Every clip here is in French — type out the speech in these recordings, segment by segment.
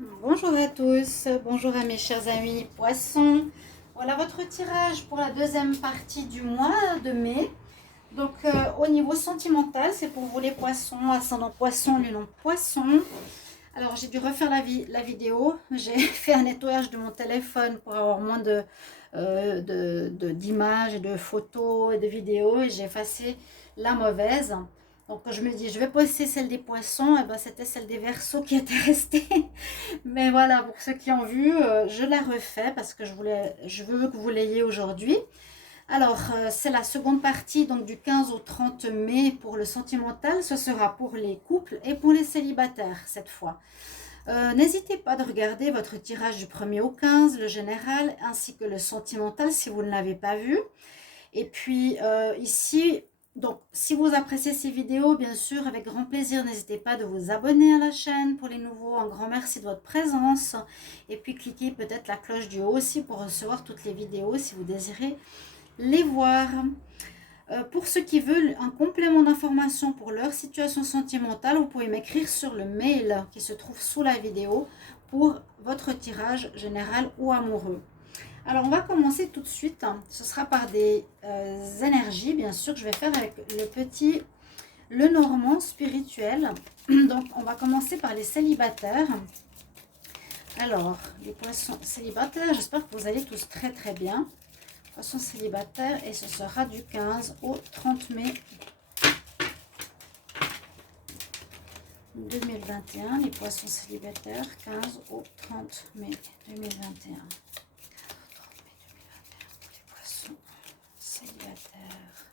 Bonjour à tous, bonjour à mes chers amis poissons. Voilà votre tirage pour la deuxième partie du mois de mai. Donc au niveau sentimental, c'est pour vous les poissons, ascendant poisson, lunon poisson. Alors j'ai dû refaire la vidéo, j'ai fait un nettoyage de mon téléphone pour avoir moins d'images et de photos et de vidéos et j'ai effacé la mauvaise. Donc je me dis je vais poster celle des poissons, et ben c'était celle des Verseaux qui était restée. Mais voilà, pour ceux qui ont vu, je la refais parce que je veux que vous l'ayez aujourd'hui. Alors, c'est la seconde partie, donc du 15 au 30 mai pour le sentimental. Ce sera pour les couples et pour les célibataires cette fois. N'hésitez pas de regarder votre tirage du 1er au 15, le général, ainsi que le sentimental si vous ne l'avez pas vu. Et puis ici, donc si vous appréciez ces vidéos, bien sûr, avec grand plaisir, n'hésitez pas de vous abonner à la chaîne pour les nouveaux. Un grand merci de votre présence. Et puis cliquez peut-être la cloche du haut aussi pour recevoir toutes les vidéos si vous désirez les voir. Pour ceux qui veulent un complément d'information pour leur situation sentimentale, vous pouvez m'écrire sur le mail qui se trouve sous la vidéo pour votre tirage général ou amoureux. Alors, on va commencer tout de suite. Ce sera par des énergies, bien sûr, que je vais faire avec le normand spirituel. Donc, on va commencer par les célibataires. Alors, les poissons célibataires, j'espère que vous allez tous très très bien. Poissons célibataires, et ce sera du 15 au 30 mai 2021. Les poissons célibataires, 15 au 30 mai 2021. Célibataire.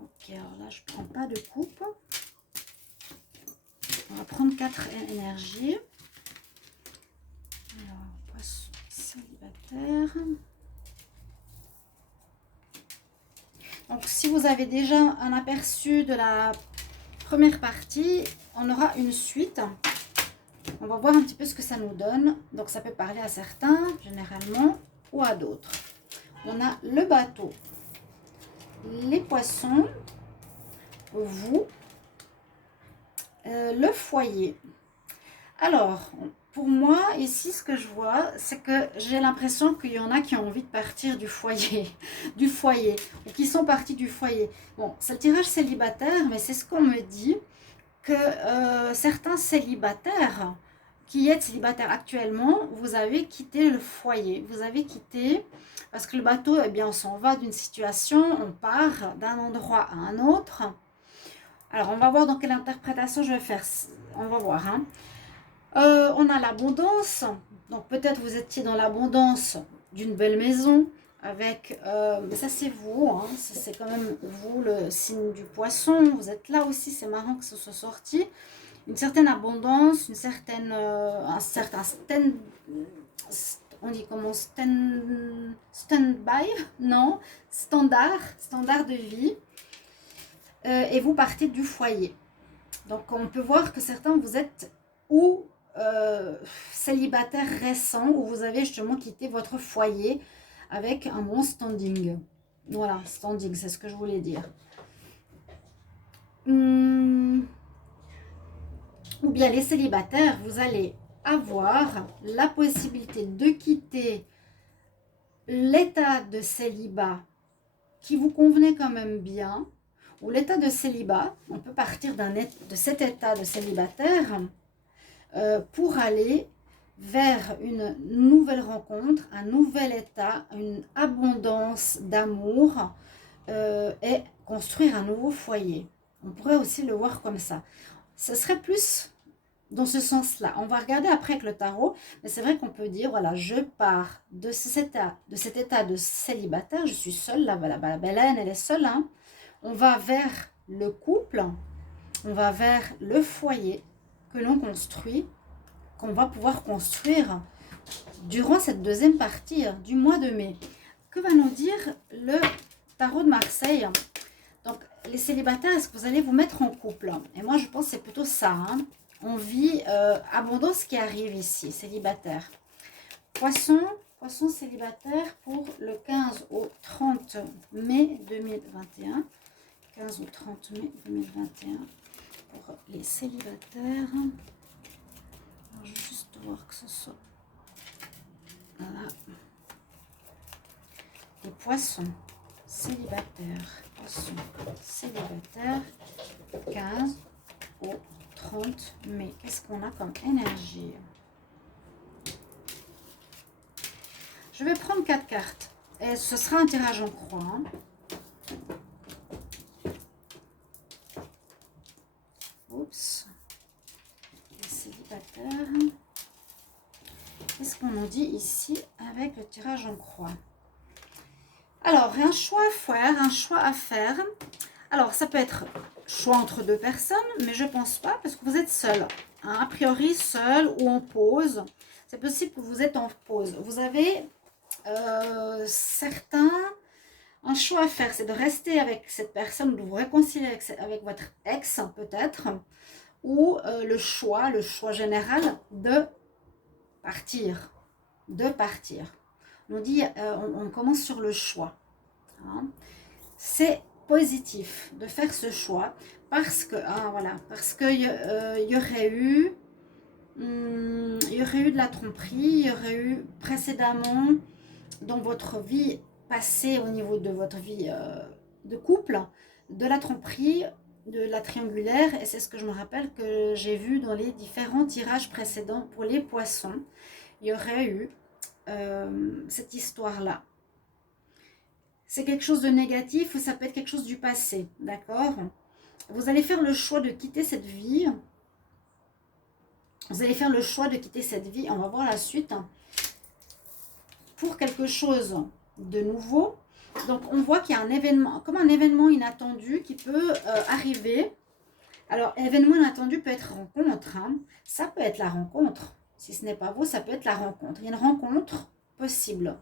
Ok, alors là, je prends pas de coupe. On va prendre 4 énergies. Alors, poisson célibataire. Donc, si vous avez déjà un aperçu de la première partie, on aura une suite. On va voir un petit peu ce que ça nous donne. Donc, ça peut parler à certains, généralement, ou à d'autres. On a le bateau, les poissons, vous, le foyer. Alors, pour moi, ici, ce que je vois, c'est que j'ai l'impression qu'il y en a qui ont envie de partir du foyer, ou qui sont partis du foyer. Bon, c'est le tirage célibataire, mais c'est ce qu'on me dit, que certains célibataires, qui êtes célibataires actuellement, vous avez quitté le foyer, vous avez quitté, parce que le bateau, eh bien, on s'en va d'une situation, on part d'un endroit à un autre. Alors, on va voir dans quelle interprétation je vais faire, on va voir, hein. On a l'abondance, donc peut-être vous étiez dans l'abondance d'une belle maison, avec, mais ça c'est vous, hein, c'est quand même vous le signe du poisson, vous êtes là aussi, c'est marrant que ce soit sorti, une certaine abondance, une certaine, un certain on dit comment, stand-by, non, standard de vie, et vous partez du foyer. Donc on peut voir que certains vous êtes ou célibataire récent, où vous avez justement quitté votre foyer avec un bon standing. Voilà, standing, c'est ce que je voulais dire. Ou bien les célibataires, vous allez avoir la possibilité de quitter l'état de célibat qui vous convenait quand même bien, ou l'état de célibat, on peut partir de cet état de célibataire pour aller vers une nouvelle rencontre, un nouvel état, une abondance d'amour et construire un nouveau foyer. On pourrait aussi le voir comme ça. Ce serait plus dans ce sens-là. On va regarder après avec le tarot, mais c'est vrai qu'on peut dire, voilà, je pars de cet état de célibataire, je suis seule, là, voilà, la Bélène, elle est seule, hein. On va vers le couple, on va vers le foyer que l'on construit, qu'on va pouvoir construire durant cette deuxième partie du mois de mai. Que va nous dire le tarot de Marseille? Donc, les célibataires, est-ce que vous allez vous mettre en couple? Et moi, je pense que c'est plutôt ça, hein. On vit abondance qui arrive ici, célibataire. Poisson célibataire pour le 15 au 30 mai 2021. 15 au 30 mai 2021 pour les célibataires. Alors, je vais juste voir que ce soit... Voilà. Les poissons célibataires. Poissons célibataires. 15 au 30 mai. Qu'est-ce qu'on a comme énergie? Je vais prendre 4 cartes. Et ce sera un tirage en croix. Hein. Oups. Les célibataires. Qu'est-ce qu'on nous dit ici avec le tirage en croix? Alors, un choix à faire, un choix à faire. Alors, ça peut être choix entre deux personnes, mais je ne pense pas parce que vous êtes seul. Hein, a priori, seul ou en pause. C'est possible que vous êtes en pause. Vous avez un choix à faire, c'est de rester avec cette personne, de vous réconcilier avec votre ex, peut-être, ou le choix général de partir. On dit, on commence sur le choix. Hein. C'est positif de faire ce choix parce que y aurait eu de la tromperie, il y aurait eu précédemment dans votre vie passée au niveau de votre vie de couple, de la tromperie, de la triangulaire, et c'est ce que je me rappelle que j'ai vu dans les différents tirages précédents pour les poissons. Il y aurait eu cette histoire-là. C'est quelque chose de négatif ou ça peut être quelque chose du passé, d'accord? Vous allez faire le choix de quitter cette vie. Vous allez faire le choix de quitter cette vie. On va voir la suite. Pour quelque chose de nouveau. Donc, on voit qu'il y a un événement, comme un événement inattendu qui peut arriver. Alors, événement inattendu peut être rencontre. Hein. Ça peut être la rencontre. Si ce n'est pas vous, ça peut être la rencontre. Il y a une rencontre possible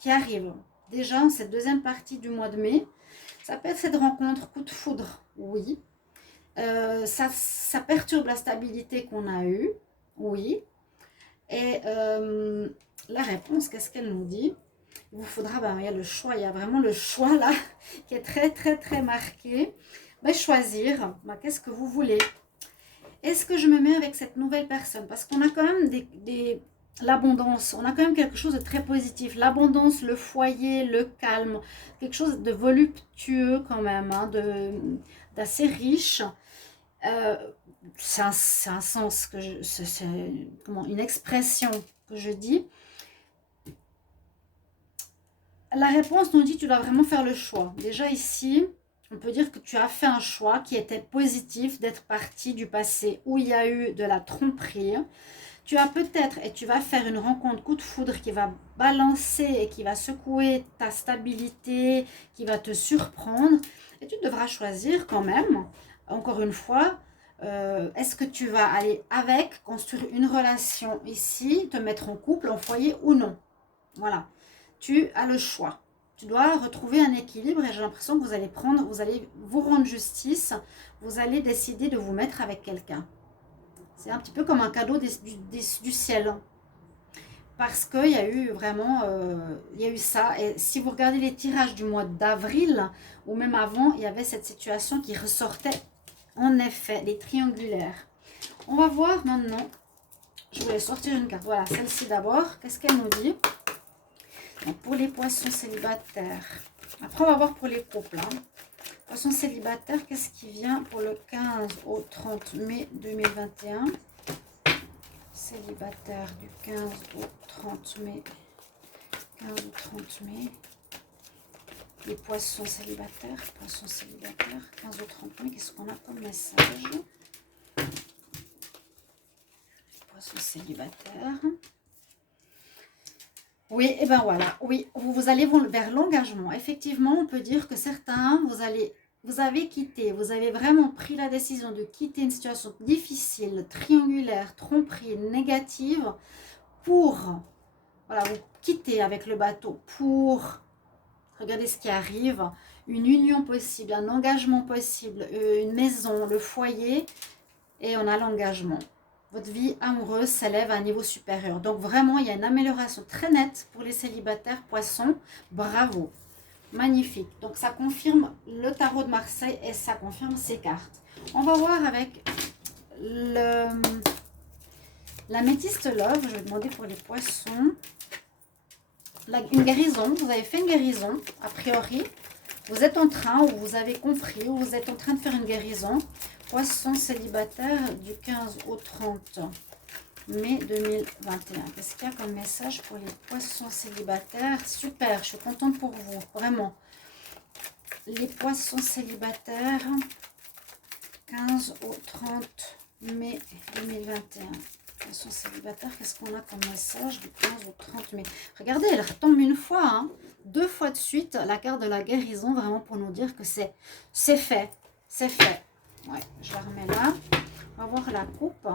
qui arrive. Déjà, en cette deuxième partie du mois de mai, ça peut être cette rencontre coup de foudre, oui. Ça perturbe la stabilité qu'on a eue, oui. Et la réponse, qu'est-ce qu'elle nous dit? Il vous faudra, il y a le choix, il y a vraiment le choix là, qui est très, très, très marqué. Choisir, qu'est-ce que vous voulez? Est-ce que je me mets avec cette nouvelle personne? Parce qu'on a quand même l'abondance, on a quand même quelque chose de très positif. L'abondance, le foyer, le calme, quelque chose de voluptueux quand même, hein, d'assez riche. C'est un sens, c'est une expression que je dis. La réponse nous dit tu dois vraiment faire le choix. Déjà ici, on peut dire que tu as fait un choix qui était positif d'être parti du passé où il y a eu de la tromperie. Tu as peut-être, et tu vas faire une rencontre coup de foudre qui va balancer et qui va secouer ta stabilité, qui va te surprendre. Et tu devras choisir quand même, encore une fois, est-ce que tu vas aller avec, construire une relation ici, te mettre en couple, en foyer ou non. Voilà, tu as le choix. Tu dois retrouver un équilibre et j'ai l'impression que vous allez vous rendre justice, vous allez décider de vous mettre avec quelqu'un. C'est un petit peu comme un cadeau du ciel. Parce qu'il y a eu vraiment, il y a eu ça. Et si vous regardez les tirages du mois d'avril, ou même avant, il y avait cette situation qui ressortait, en effet, les triangulaires. On va voir maintenant, je voulais sortir une carte. Voilà, celle-ci d'abord. Qu'est-ce qu'elle nous dit? Donc, pour les poissons célibataires. Après, on va voir pour les couples. Hein. Poissons célibataires, qu'est-ce qui vient pour le 15 au 30 mai 2021? Célibataire du 15 au 30 mai. 15 au 30 mai. Les poissons célibataires. 15 au 30 mai, qu'est-ce qu'on a comme message? Poissons célibataires. Oui, et ben voilà, oui, vous allez vers l'engagement. Effectivement, on peut dire que certains, vous avez quitté, vous avez vraiment pris la décision de quitter une situation difficile, triangulaire, tromperie, négative, pour, voilà, vous quitter avec le bateau, pour, regardez ce qui arrive, une union possible, un engagement possible, une maison, le foyer, et on a l'engagement. Votre vie amoureuse s'élève à un niveau supérieur. Donc vraiment, il y a une amélioration très nette pour les célibataires poissons. Bravo. Magnifique. Donc ça confirme le tarot de Marseille et ça confirme ces cartes. On va voir avec L'améthyste love, je vais demander pour les poissons. Une guérison, vous avez fait une guérison, a priori. Vous êtes en train, ou vous avez compris, ou vous êtes en train de faire une guérison. Poisson célibataire du 15 au 30 mai 2021. Qu'est-ce qu'il y a comme message pour les poissons célibataires? Super, je suis contente pour vous, vraiment. Les poissons célibataires, 15 au 30 mai 2021. Poissons célibataires, qu'est-ce qu'on a comme message du 15 au 30 mai? Regardez, elle retombe une fois, hein, 2 fois de suite, la carte de la guérison, vraiment pour nous dire que c'est fait. C'est fait. Ouais, je la remets là. On va voir la coupe.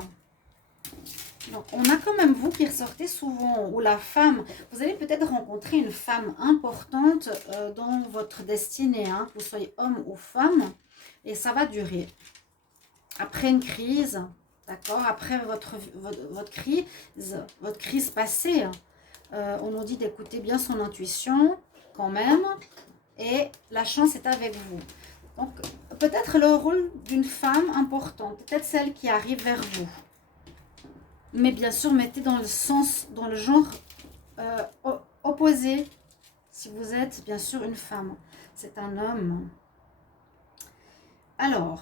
Donc, on a quand même vous qui ressortez souvent, ou la femme. Vous allez peut-être rencontrer une femme importante dans votre destinée, hein, que vous soyez homme ou femme, et ça va durer. Après une crise, d'accord, après votre crise passée, on nous dit d'écouter bien son intuition quand même, et la chance est avec vous. Donc, peut-être le rôle d'une femme importante, peut-être celle qui arrive vers vous. Mais bien sûr, mettez dans le sens, dans le genre opposé. Si vous êtes bien sûr une femme, c'est un homme. Alors,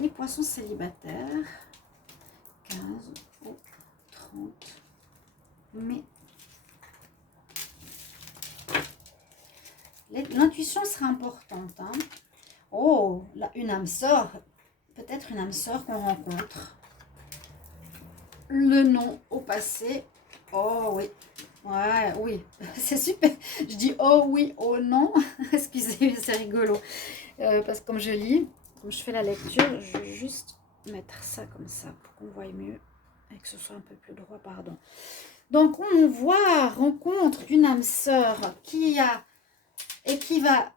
les poissons célibataires, 15 au 30 mai. L'intuition sera importante. Hein. Oh, là, une âme sœur, peut-être une âme sœur qu'on rencontre. Le nom au passé. Oh oui. Ouais, oui. C'est super. Je dis oh oui, oh non. Excusez, c'est rigolo. Parce que comme je lis, comme je fais la lecture, je vais juste mettre ça comme ça pour qu'on voie mieux et que ce soit un peu plus droit, pardon. Donc, on voit rencontre d'une âme sœur qui va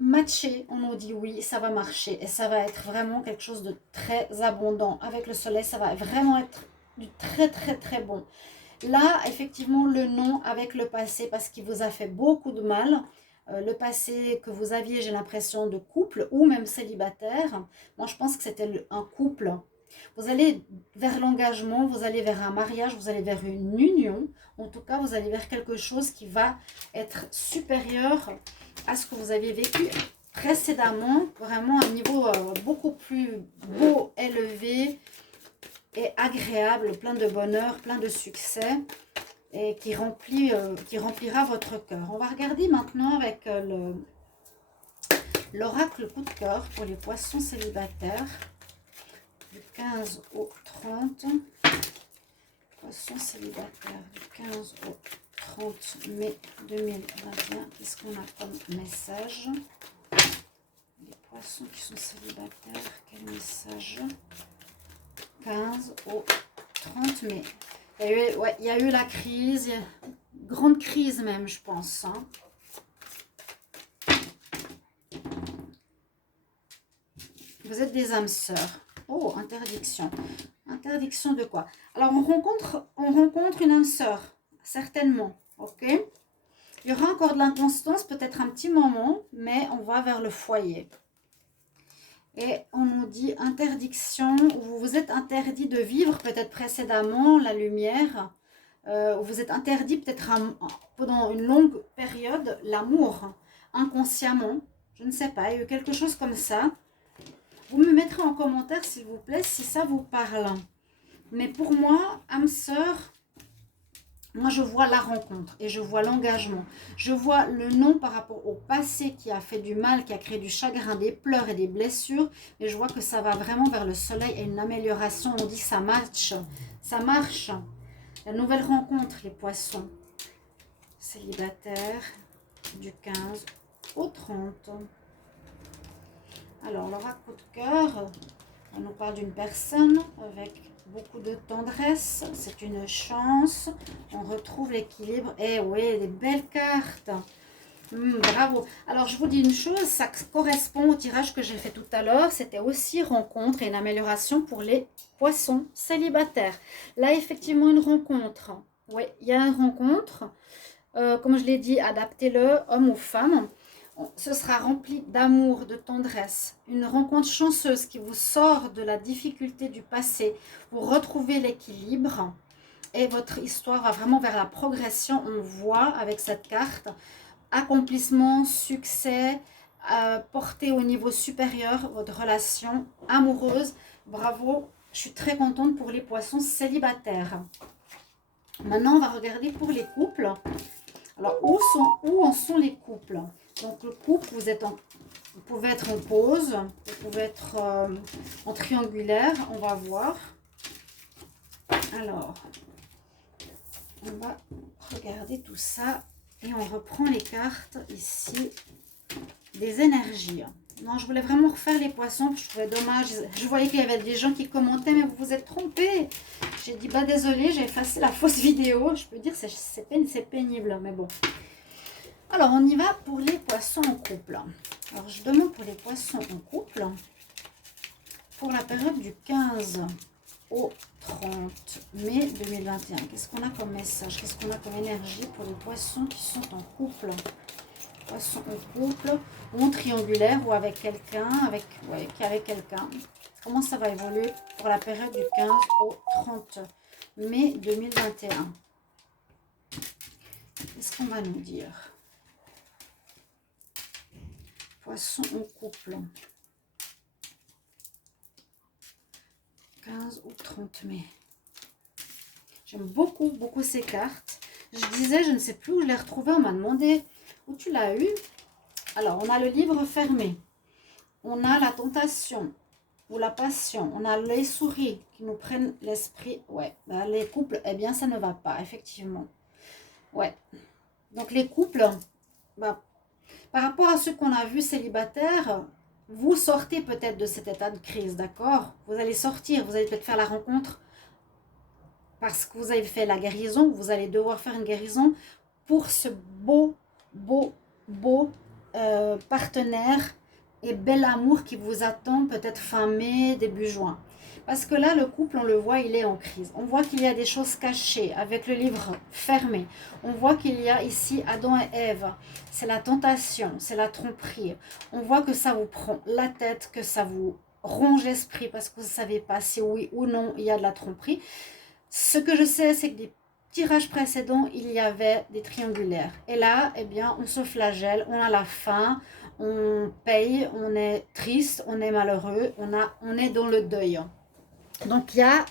matcher. On nous dit oui, ça va marcher et ça va être vraiment quelque chose de très abondant. Avec le soleil, ça va vraiment être du très très très bon. Là, effectivement, le non avec le passé parce qu'il vous a fait beaucoup de mal. Le passé que vous aviez, j'ai l'impression, de couple ou même célibataire. Moi, je pense que c'était un couple. Vous allez vers l'engagement, vous allez vers un mariage, vous allez vers une union. En tout cas, vous allez vers quelque chose qui va être supérieur à ce que vous aviez vécu précédemment. Vraiment un niveau beaucoup plus beau, élevé et agréable, plein de bonheur, plein de succès. Et qui remplira votre cœur. On va regarder maintenant avec l'oracle coup de cœur pour les poissons célibataires du 15 au 30. Poissons célibataires du 15 au 30 mai 2021. Qu'est-ce qu'on a comme message? Les poissons qui sont célibataires, quel message? 15 au 30 mai. Il y a eu la crise, grande crise même, je pense. Hein. Vous êtes des âmes sœurs. Oh, interdiction. Interdiction de quoi? Alors, on rencontre une âme sœur, certainement. Ok? Il y aura encore de l'inconstance, peut-être un petit moment, mais on va vers le foyer. Et on nous dit interdiction, vous vous êtes interdit de vivre peut-être précédemment la lumière. Vous êtes interdit peut-être pendant une longue période l'amour, inconsciemment. Je ne sais pas, il y a eu quelque chose comme ça. Vous me mettrez en commentaire s'il vous plaît si ça vous parle. Mais pour moi, âme sœur, moi je vois la rencontre et je vois l'engagement. Je vois le non par rapport au passé qui a fait du mal, qui a créé du chagrin, des pleurs et des blessures. Et je vois que ça va vraiment vers le soleil et une amélioration. On dit ça match, ça marche. La nouvelle rencontre, les poissons célibataires du 15 au 30. Alors, l'oracle coup de cœur, on nous parle d'une personne avec beaucoup de tendresse. C'est une chance. On retrouve l'équilibre. Eh oui, des belles cartes. Bravo. Alors, je vous dis une chose, ça correspond au tirage que j'ai fait tout à l'heure. C'était aussi rencontre et une amélioration pour les poissons célibataires. Là, effectivement, une rencontre. Oui, il y a une rencontre. Comme je l'ai dit, adaptez-le, homme ou femme. Ce sera rempli d'amour, de tendresse. Une rencontre chanceuse qui vous sort de la difficulté du passé. Vous retrouvez l'équilibre et votre histoire va vraiment vers la progression. On voit avec cette carte accomplissement, succès, porté au niveau supérieur, votre relation amoureuse. Bravo, je suis très contente pour les poissons célibataires. Maintenant, on va regarder pour les couples. Alors, où en sont les couples? Donc, le couple, vous pouvez être en pause, vous pouvez être en triangulaire, on va voir. Alors, on va regarder tout ça et on reprend les cartes ici des énergies. Non, je voulais vraiment refaire les poissons, je trouvais dommage. Je voyais qu'il y avait des gens qui commentaient, mais vous vous êtes trompés. J'ai dit, bah désolé, j'ai effacé la fausse vidéo. Je peux dire, c'est pénible, mais bon. Alors, on y va pour les poissons en couple. Alors, je demande pour les poissons en couple, pour la période du 15 au 30 mai 2021. Qu'est-ce qu'on a comme message? Qu'est-ce qu'on a comme énergie pour les poissons qui sont en couple? Poissons en couple, ou en triangulaire, ou avec quelqu'un, avec quelqu'un. Comment ça va évoluer pour la période du 15 au 30 mai 2021? Qu'est-ce qu'on va nous dire? Poissons en couple. 15 ou 30 mai. J'aime beaucoup, beaucoup ces cartes. Je disais, je ne sais plus où je l'ai retrouvée. On m'a demandé où tu l'as eu. Alors, on a le livre fermé. On a la tentation ou la passion. On a les souris qui nous prennent l'esprit. Ouais, ben, les couples, eh bien, ça ne va pas, effectivement. Ouais. Donc, les couples, ben, par rapport à ceux qu'on a vus célibataires, vous sortez peut-être de cet état de crise, d'accord? Vous allez sortir, vous allez peut-être faire la rencontre parce que vous avez fait la guérison. Vous allez devoir faire une guérison pour ce beau partenaire et bel amour qui vous attend peut-être fin mai, début juin. Parce que là, le couple, on le voit, il est en crise. On voit qu'il y a des choses cachées avec le livre fermé. On voit qu'il y a ici Adam et Ève. C'est la tentation, c'est la tromperie. On voit que ça vous prend la tête, que ça vous ronge l'esprit parce que vous ne savez pas si oui ou non il y a de la tromperie. Ce que je sais, c'est que des tirages précédents, il y avait des triangulaires. Et là, eh bien, on se flagelle, on a la faim, on paye, on est triste, on est malheureux, on est dans le deuil. Donc, il y a,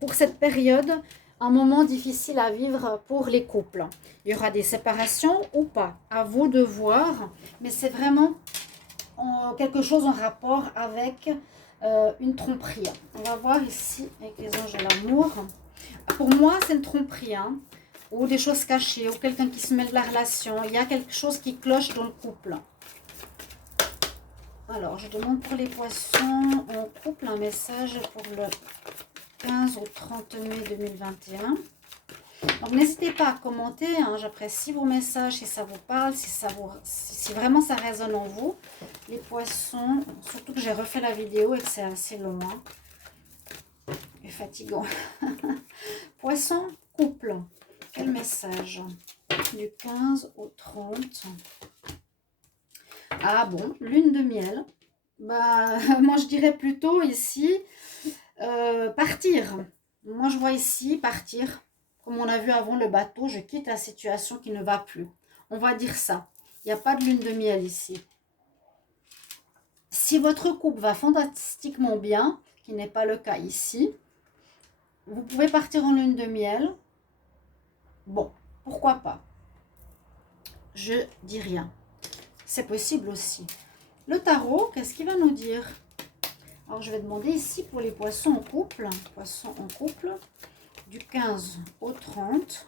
pour cette période, un moment difficile à vivre pour les couples. Il y aura des séparations ou pas, à vous de voir, mais c'est vraiment quelque chose en rapport avec une tromperie. On va voir ici avec les anges de l'amour. Pour moi, c'est une tromperie, hein, ou des choses cachées, ou quelqu'un qui se mêle de la relation. Il y a quelque chose qui cloche dans le couple. Alors, je demande pour les poissons en couple un message pour le 15 au 30 mai 2021. Donc, n'hésitez pas à commenter. Hein, j'apprécie vos messages si ça vous parle, si vraiment ça résonne en vous. Les poissons, surtout que j'ai refait la vidéo et que c'est assez long. Hein, et fatigant. Poisson, couple. Quel message? Du 15 au 30. Ah bon, lune de miel. Bah, moi, je dirais plutôt ici, partir. Moi, je vois ici partir. Comme on a vu avant le bateau, je quitte la situation qui ne va plus. On va dire ça. Il n'y a pas de lune de miel ici. Si votre couple va fantastiquement bien, qui n'est pas le cas ici, vous pouvez partir en lune de miel. Bon, pourquoi pas? Je dis rien. C'est possible aussi. Le tarot, qu'est-ce qu'il va nous dire? Alors, je vais demander ici pour les poissons en couple. Poissons en couple, du 15 au 30.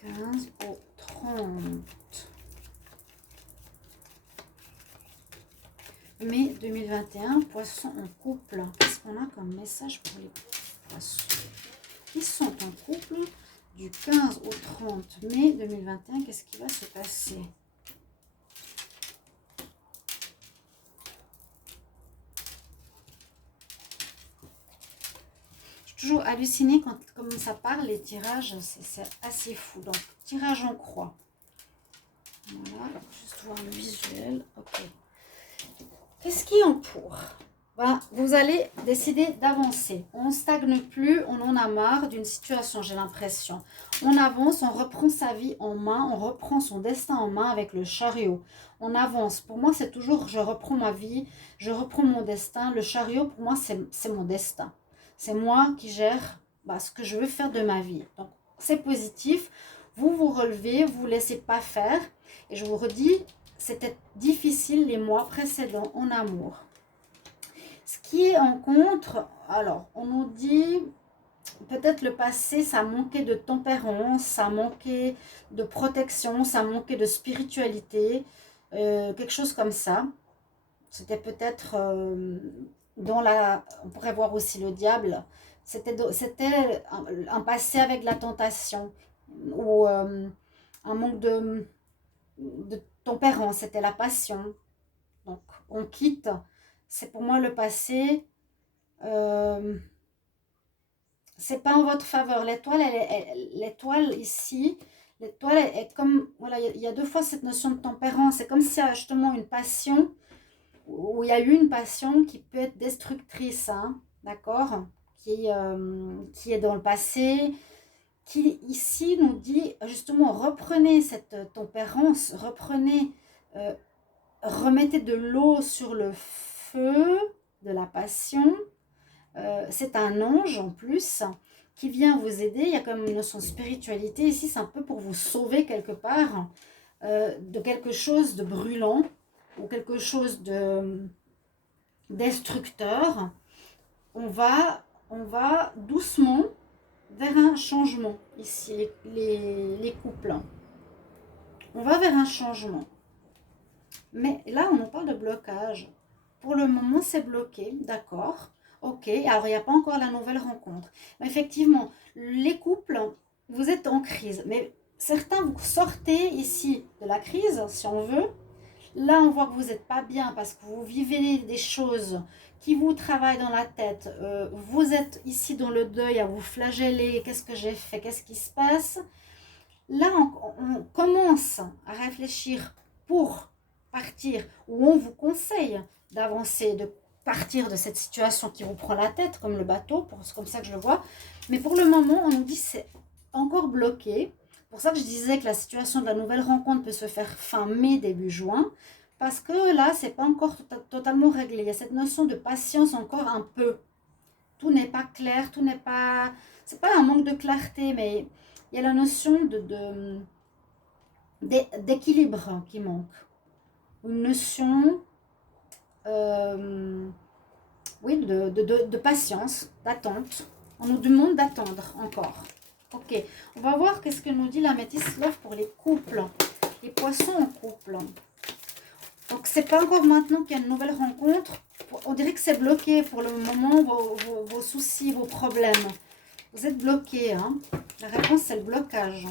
15 au 30. Mai 2021, poissons en couple. Qu'est-ce qu'on a comme message pour les poissons qui sont en couple du 15 au 30 mai 2021? Qu'est-ce qui va se passer? Je suis toujours hallucinée comme ça parle, les tirages, c'est assez fou. Donc, tirage en croix. Voilà, juste voir le visuel. Ok. Qu'est-ce qui entoure? Ben, vous allez décider d'avancer. On ne stagne plus, on en a marre d'une situation, j'ai l'impression. On avance, on reprend sa vie en main, on reprend son destin en main avec le chariot. On avance. Pour moi, c'est toujours, je reprends ma vie, je reprends mon destin. Le chariot, pour moi, c'est mon destin. C'est moi qui gère ce que je veux faire de ma vie. Donc, c'est positif. Vous vous relevez, vous ne vous laissez pas faire. Et je vous redis, c'était difficile les mois précédents en amour. Ce qui est en contre, alors, on nous dit, peut-être le passé, ça manquait de tempérance, ça manquait de protection, ça manquait de spiritualité, quelque chose comme ça. C'était peut-être dans la... On pourrait voir aussi le diable. C'était un passé avec la tentation ou un manque de tempérance, c'était la passion. Donc, on quitte. C'est pour moi le passé. C'est pas en votre faveur. L'étoile, l'étoile ici, l'étoile est comme, voilà, il y a deux fois cette notion de tempérance. C'est comme s'il y a justement une passion, où il y a eu une passion qui peut être destructrice, hein, d'accord, qui est dans le passé, qui ici nous dit justement reprenez cette tempérance, reprenez, remettez de l'eau sur le feu de la passion. C'est un ange en plus qui vient vous aider. Il y a comme une notion de spiritualité ici, c'est un peu pour vous sauver quelque part de quelque chose de brûlant ou quelque chose de destructeur. On va doucement vers un changement ici, les couples. On va vers un changement. Mais là, on nous parle de blocage. Pour le moment, c'est bloqué, d'accord. Ok, alors il n'y a pas encore la nouvelle rencontre. Mais effectivement, les couples, vous êtes en crise. Mais certains, vous sortez ici de la crise, si on veut. Là, on voit que vous n'êtes pas bien parce que vous vivez des choses qui vous travaillent dans la tête. Vous êtes ici dans le deuil à vous flageller. Qu'est-ce que j'ai fait? Qu'est-ce qui se passe? Là, on commence à réfléchir pour partir, ou on vous conseille d'avancer, de partir de cette situation qui vous prend la tête, comme le bateau, c'est comme ça que je le vois. Mais pour le moment, on nous dit que c'est encore bloqué. C'est pour ça que je disais que la situation de la nouvelle rencontre peut se faire fin mai, début juin, parce que là, c'est pas encore totalement réglé. Il y a cette notion de patience encore un peu. Tout n'est pas clair, tout n'est pas... C'est pas un manque de clarté, mais il y a la notion d'équilibre qui manque. Une notion, oui, de patience, d'attente. On nous demande d'attendre encore. Ok, on va voir qu'est-ce que nous dit la Métis Love pour les couples, les poissons en couple. Donc, c'est pas encore maintenant qu'il y a une nouvelle rencontre. On dirait que c'est bloqué pour le moment, vos soucis, vos problèmes. Vous êtes bloqué, hein. La réponse, c'est le blocage.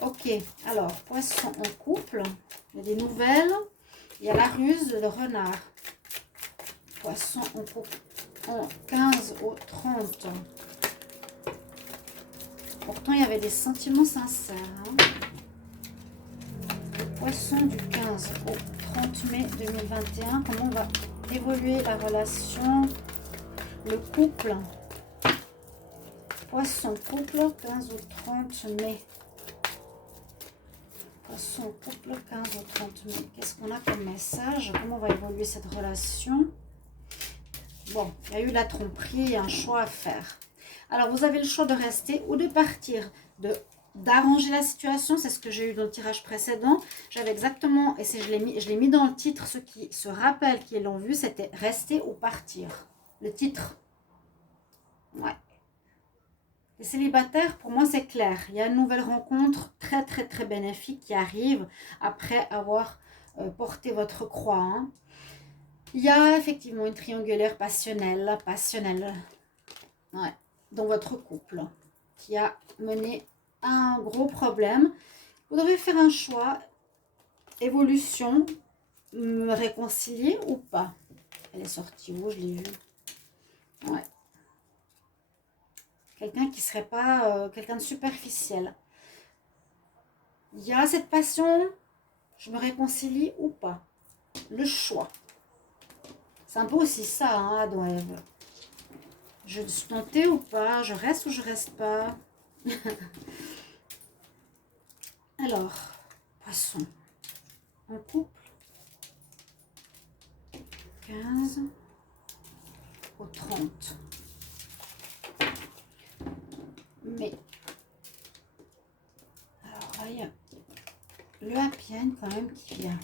Ok, alors, poisson en couple. Il y a des nouvelles. Il y a la ruse, le renard. Poisson en couple. En 15 au 30. Pourtant, il y avait des sentiments sincères. Hein. Le poisson du 15 au 30 mai 2021. Comment va évoluer la relation, le couple? Poisson couple, 15 au 30 mai. Poisson couple, 15 au 30 mai. Qu'est-ce qu'on a comme message? Comment va évoluer cette relation? Bon, il y a eu la tromperie et un choix à faire. Alors, vous avez le choix de rester ou de partir, d'arranger la situation. C'est ce que j'ai eu dans le tirage précédent. J'avais exactement, et je l'ai mis dans le titre, ceux qui se rappellent, qui l'ont vu, c'était rester ou partir. Le titre. Ouais. Les célibataires, pour moi, c'est clair. Il y a une nouvelle rencontre très, très, très bénéfique qui arrive après avoir porté votre croix. Hein. Il y a effectivement une triangulaire passionnelle, ouais, dans votre couple, qui a mené à un gros problème. Vous devez faire un choix, évolution, me réconcilier ou pas. Elle est sortie où? Je l'ai vue. Ouais. Quelqu'un qui serait pas quelqu'un de superficiel. Il y a cette passion, je me réconcilie ou pas. Le choix. C'est un peu aussi ça, hein, Adam et Ève. Je suis tentée ou pas, je reste ou je reste pas. Alors, poisson. En couple. 15 au 30. Mais, alors là, il y a le happy end quand même qui vient.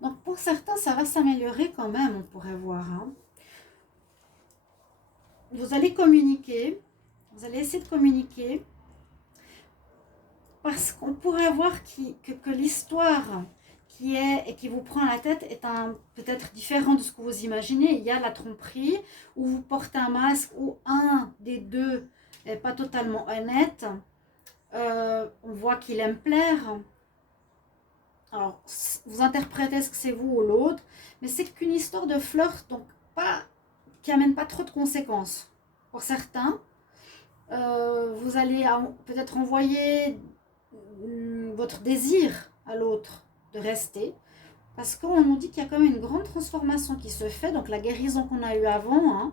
Donc pour certains, ça va s'améliorer quand même, on pourrait voir. Hein. Vous allez communiquer, vous allez essayer de communiquer, parce qu'on pourrait voir que l'histoire qui est et qui vous prend la tête est peut-être différent de ce que vous imaginez. Il y a la tromperie, où vous portez un masque, où un des deux n'est pas totalement honnête. On voit qu'il aime plaire. Alors, vous interprétez ce que c'est vous ou l'autre, mais c'est qu'une histoire de flirt, donc qui amène pas trop de conséquences. Pour certains, vous allez peut-être envoyer votre désir à l'autre de rester, parce qu'on nous dit qu'il y a quand même une grande transformation qui se fait, donc la guérison qu'on a eue avant, hein,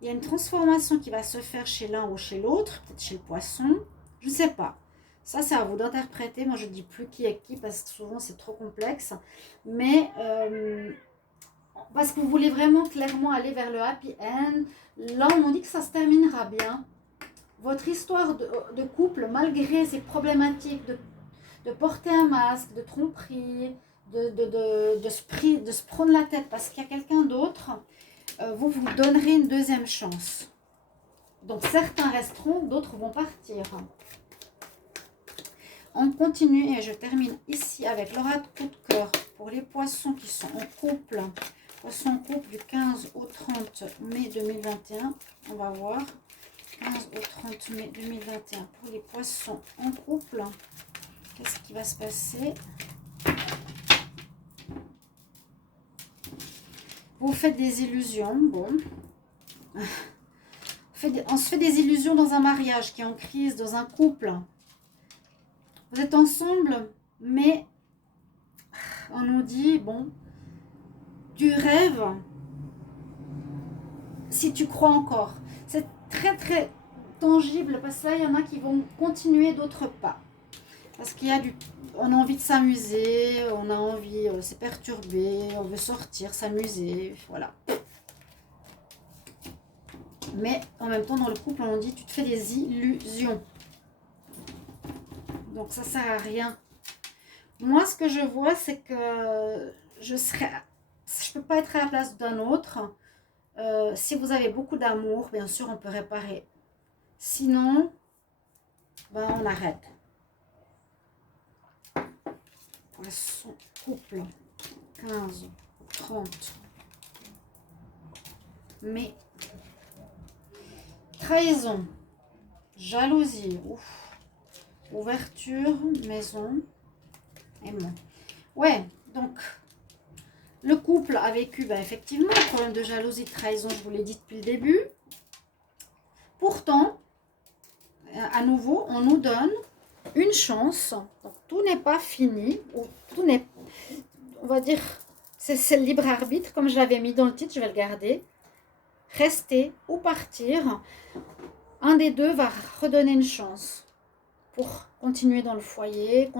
il y a une transformation qui va se faire chez l'un ou chez l'autre, peut-être chez le poisson, je ne sais pas. Ça, c'est à vous d'interpréter. Moi, je ne dis plus qui est qui parce que souvent, c'est trop complexe. Mais parce que vous voulez vraiment clairement aller vers le happy end. Là, on nous dit que ça se terminera bien. Votre histoire de couple, malgré ces problématiques de porter un masque, de tromperie, de se prendre la tête parce qu'il y a quelqu'un d'autre, vous vous donnerez une deuxième chance. Donc, certains resteront, d'autres vont partir. On continue et je termine ici avec l'oracle coup de cœur pour les poissons qui sont en couple. Poissons en couple du 15 au 30 mai 2021. On va voir. 15 au 30 mai 2021 pour les poissons en couple. Qu'est-ce qui va se passer? Vous faites des illusions. Bon. On se fait des illusions dans un mariage qui est en crise, dans un couple. Vous êtes ensemble, mais on nous dit, bon, tu rêves si tu crois encore. C'est très très tangible parce que là, il y en a qui vont continuer, d'autres pas. Parce qu'il y a on a envie de s'amuser, on a envie, c'est perturbé, on veut sortir, s'amuser, voilà. Mais en même temps, dans le couple, on dit, tu te fais des illusions. Donc ça sert à rien. Moi, ce que je vois, c'est que je peux pas être à la place d'un autre. Si vous avez beaucoup d'amour, bien sûr, on peut réparer. Sinon, ben, on arrête. Poisson, couple, 15, 30. Mais, trahison, jalousie, ouf. Ouverture, maison, aimant. Ouais, donc, le couple a vécu, ben, effectivement, un problème de jalousie, de trahison, je vous l'ai dit depuis le début. Pourtant, à nouveau, on nous donne une chance. Donc, tout n'est pas fini. Ou tout n'est, on va dire, c'est le libre arbitre, comme je l'avais mis dans le titre, je vais le garder. Rester ou partir. Un des deux va redonner une chance pour continuer dans le foyer,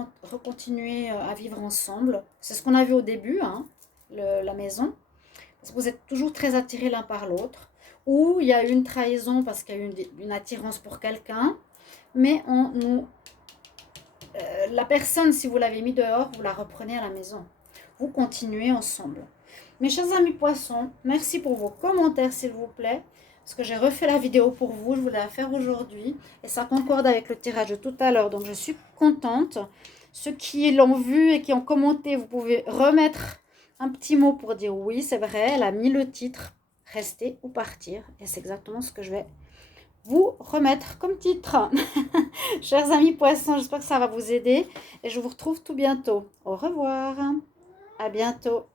continuer à vivre ensemble. C'est ce qu'on a vu au début, hein, la maison. Parce que vous êtes toujours très attirés l'un par l'autre. Ou il y a eu une trahison parce qu'il y a eu une attirance pour quelqu'un. Mais la personne, si vous l'avez mis dehors, vous la reprenez à la maison. Vous continuez ensemble. Mes chers amis poissons, merci pour vos commentaires, s'il vous plaît. Parce que j'ai refait la vidéo pour vous, je voulais la faire aujourd'hui. Et ça concorde avec le tirage de tout à l'heure, donc je suis contente. Ceux qui l'ont vu et qui ont commenté, vous pouvez remettre un petit mot pour dire oui, c'est vrai, elle a mis le titre, rester ou partir. Et c'est exactement ce que je vais vous remettre comme titre. Chers amis poissons, j'espère que ça va vous aider. Et je vous retrouve tout bientôt. Au revoir. À bientôt.